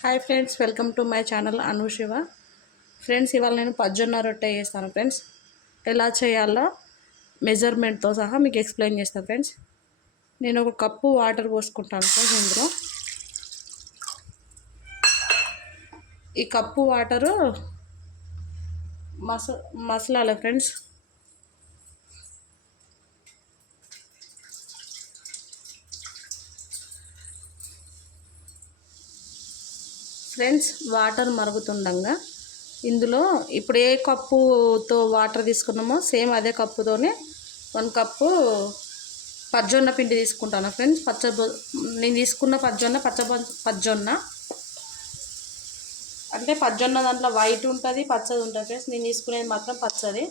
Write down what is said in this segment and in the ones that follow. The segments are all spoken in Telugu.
Hi friends welcome to my channel Anushiva friends ఇవాళ నేను పజ్జొన్న రొట్టె చేస్తాను ఫ్రెండ్స్. ఎలా చేయాలో మెజర్మెంట్తో సహా మీకు ఎక్స్ప్లెయిన్ చేస్తాను ఫ్రెండ్స్. నేను ఒక కప్పు వాటర్ పోసుకుంటాను ఫ్రెండ్స్ ఇందులో. ఈ కప్పు వాటరు మస మసలాలి ఫ్రెండ్స్. ఫ్రెండ్స్ వాటర్ మరుగుతుండగా. ఇందులో ఇప్పుడు ఏ కప్పుతో వాటర్ తీసుకున్నామో సేమ్ అదే కప్పుతోనే వన్ కప్పు పజ్జొన్న పిండి తీసుకుంటాను ఫ్రెండ్స్. పచ్చ నేను తీసుకున్న పజ్జొన్న పచ్చ పజ్జొన్న అంటే పజ్జొన్న దాంట్లో వైట్ ఉంటుంది పచ్చది ఉంటుంది ఫ్రెండ్స్. నేను తీసుకునేది మాత్రం పచ్చది.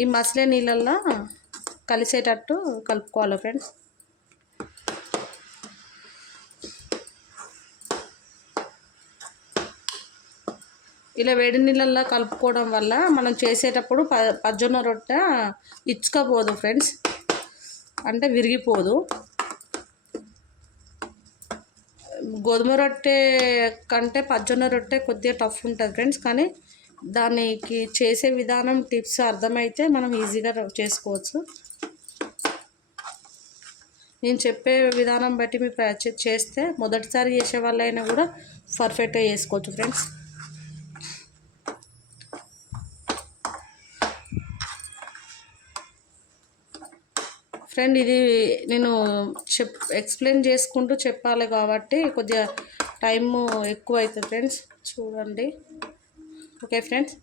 ఈ మసలే నీళ్ళల్లో కలిసేటట్టు కలుపుకోవాలి ఫ్రెండ్స్. ఇలా వేడి నీళ్ళల్లో కలుపుకోవడం వల్ల మనం చేసేటప్పుడు ప పజ్జొన్న రొట్టె ఇచ్చుకపోదు ఫ్రెండ్స్. అంటే విరిగిపోదు. గోధుమ రొట్టె కంటే పజ్జొన్న రొట్టె కొద్దిగా టఫ్ ఉంటుంది ఫ్రెండ్స్. కానీ దానికి చేసే విధానం టిప్స్ అర్థమైతే మనం ఈజీగా చేసుకోవచ్చు. నేను చెప్పే విధానం బట్టి మీరు చేస్తే మొదటిసారి చేసే వాళ్ళైనా కూడా పర్ఫెక్ట్గా చేసుకోవచ్చు ఫ్రెండ్స్. ఫ్రెండ్ ఇది నేను చెప్ ఎక్స్ప్లెయిన్ చేసుకుంటూ చెప్పాలి కాబట్టి కొద్దిగా టైము ఎక్కువ అవుతుంది ఫ్రెండ్స్. చూడండి. ఓకే ఫ్రెండ్స్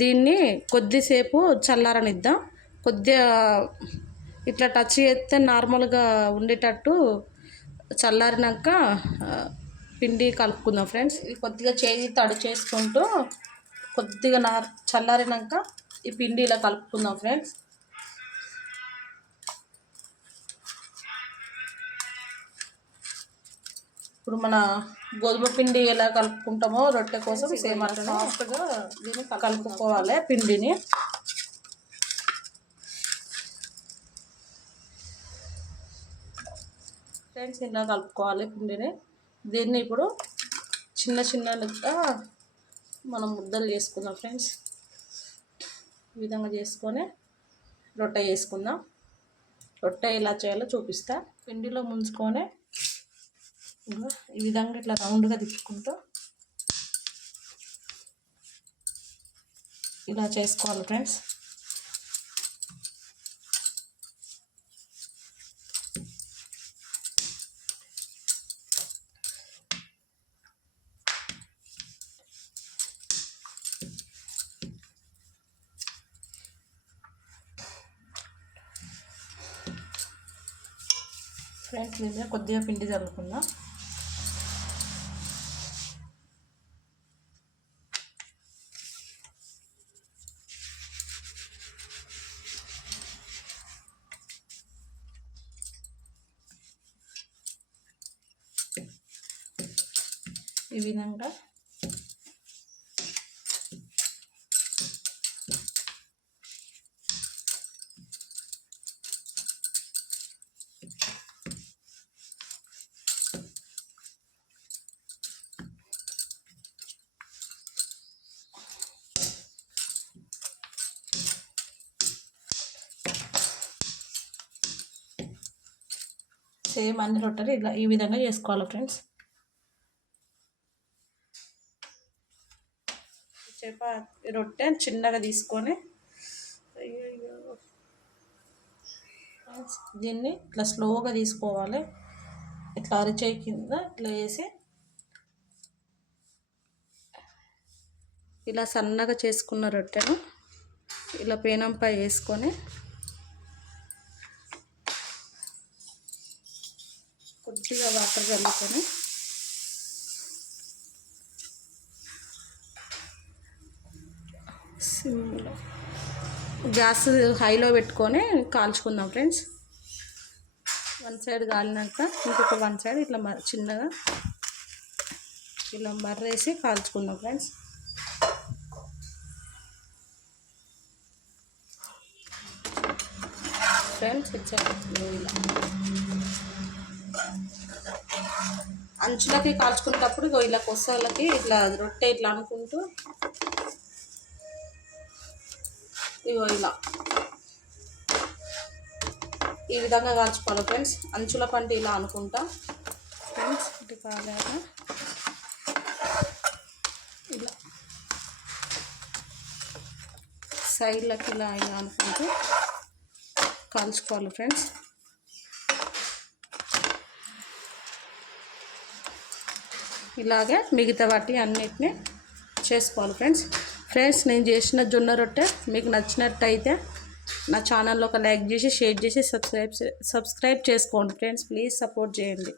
దీన్ని కొద్దిసేపు చల్లారనిద్దాం. కొద్దిగా ఇట్లా టచ్ చేస్తే నార్మల్గా ఉండేటట్టు చల్లారినాక పిండి కలుపుకుందాం ఫ్రెండ్స్. ఇది కొద్దిగా చేయి తడి చేసుకుంటూ కొద్దిగా నార్ చల్లారినాక ఈ పిండి ఇలా కలుపుకుందాం ఫ్రెండ్స్. ఇప్పుడు మన గోధుమ పిండి ఎలా కలుపుకుంటామో రొట్టె కోసం సేమ్ అట్లా సాఫ్ట్గా దీన్ని కలుపుకోవాలి పిండిని. ఫ్రెండ్స్ ఇలా కలుపుకోవాలి పిండిని. దీన్ని ఇప్పుడు చిన్న చిన్నగా మనం ముద్దలు చేసుకుందాం ఫ్రెండ్స్. ఈ విధంగా చేసుకొని రొట్టె చేసుకుందాం. రొట్టె ఎలా చేయాలో చూపిస్తా. పిండిలో ముంచుకొని ఈ విధంగా ఇట్లా రౌండ్గా తిప్పుకుంటూ ఇలా చేసుకోవాలి ఫ్రెండ్స్. ఫ్రెండ్స్ మీద కొద్దిగా పిండి చల్లుకుందాం ఈ విధంగా. సేమ్ అన్ని రొట్టెలు ఇలా ఈ విధంగా చేసుకోవాలి ఫ్రెండ్స్. చపాతి రొట్టె చిన్నగా తీసుకొని దీన్ని ఇట్లా స్లోగా తీసుకోవాలి. ఇట్లా అరిచే కింద ఇట్లా వేసి ఇలా సన్నగా చేసుకున్న రొట్టెను ఇలా పేనంపై వేసుకొని కొద్దిగా వాటర్ చల్లుకొని గ్యాస్ హైలో పెట్టుకొని కాల్చుకుందాం ఫ్రెండ్స్. వన్ సైడ్ కాలినాక ఇంకొక వన్ సైడ్ ఇట్లా చిన్నగా ఇలా మర్రేసి కాల్చుకుందాం ఫ్రెండ్స్. ఫ్రెండ్స్ ఇచ్చాను ఇలా అంచులకి కాల్చుకునేటప్పుడు ఇగో ఇలా కొసలకి ఇట్లా రొట్టె ఇట్లా అనుకుంటూ ఇగో ఇలా. ఈ విధంగా కాల్చుకోవాలి ఫ్రెండ్స్. అంచుల పంట ఇలా అనుకుంటా. ఫ్రెండ్స్ ఇది కాలేక ఇలా. సైడ్లకి ఇలా ఇలా అనుకుంటూ కాల్చుకోవాలి ఫ్రెండ్స్. ఇలాగే మిగతా వాటి అన్నిటిని చేసుకోవాలి ఫ్రెండ్స్. ఫ్రెండ్స్ నేను చేసిన జొన్న రొట్టె మీకు నచ్చినట్టయితే నా ఛానల్లో ఒక లైక్ చేసి షేర్ చేసి సబ్స్క్రైబ్ సబ్స్క్రైబ్ చేసుకోండి. ఫ్రెండ్స్ ప్లీజ్ సపోర్ట్ చేయండి.